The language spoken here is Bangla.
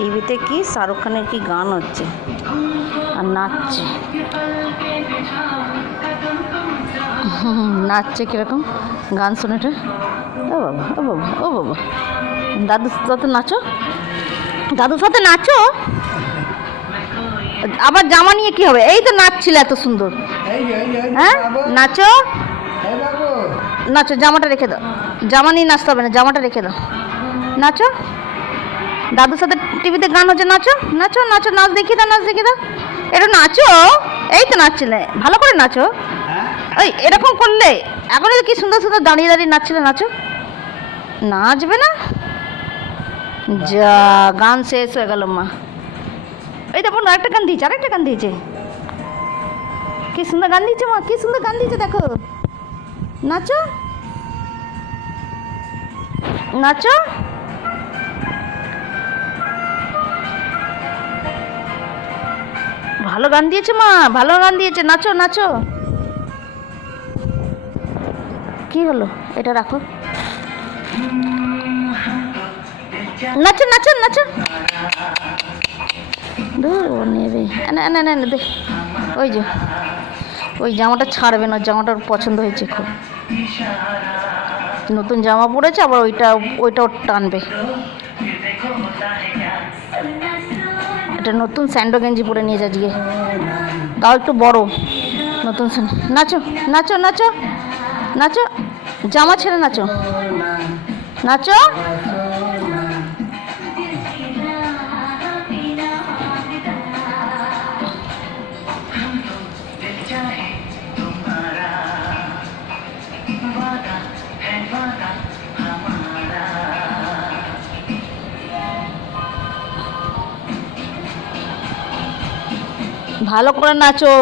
টিভিতে কি শাহরুখ খানের কি গান হচ্ছে আর নাচছে। নাচছে কিরকম গান শুনেটা। ও বাবা ও বাবা ও বাবা, দাদুর সাথে নাচো, দাদুর সাথে নাচো। আবার জামা নিয়ে কি হবে? এই তো নাচছিল এত সুন্দর। হ্যাঁ নাচো নাচো, জামাটা রেখে দাও, জামা নিয়ে নাচতে হবে না, জামাটা রেখে দাও, নাচো। দাদুর সাথে টিভিতে গান হচ্ছে, নাচো নাচো নাচো, নাচ দেখিয়ে দাও, নাচ দেখিয়ে দাও, এটা নাচো। এই তো নাচছিলে, ভালো করে নাচো। ওই এরকম করলে এখন কি সুন্দর সুন্দর দাঁড়িয়ে দাঁড়িয়ে নাচছিলে, নাচো। নাচবে না? যা গান শেষ হয়ে গেল মা। এই দেখো আরেকটা গান দিয়েছে, আরেকটা গান দিয়েছে, কি সুন্দর গান দিয়েছে মা, কি সুন্দর গান দিয়েছে, দেখো নাচো নাচো। ভালো গান দিয়েছে মা, ভালো গান দিয়েছে, নাচো নাচো। কি হলো? এটা রাখো, নাচো নাচো নাচো। নেবে দে। ওই যে ওই জামাটা ছাড়বে না, জামাটা পছন্দ হয়েছে খুব, নতুন জামা পরেছে, আবার ওইটাও টানবে। এটা নতুন স্যান্ডো গেঞ্জি পরে নিয়েছে আজকে, তাও একটু বড় নতুন। নাচো নাচো নাচো নাচো, জামা ছেড়ে নাচো নাচো। ভালো করে নাচো।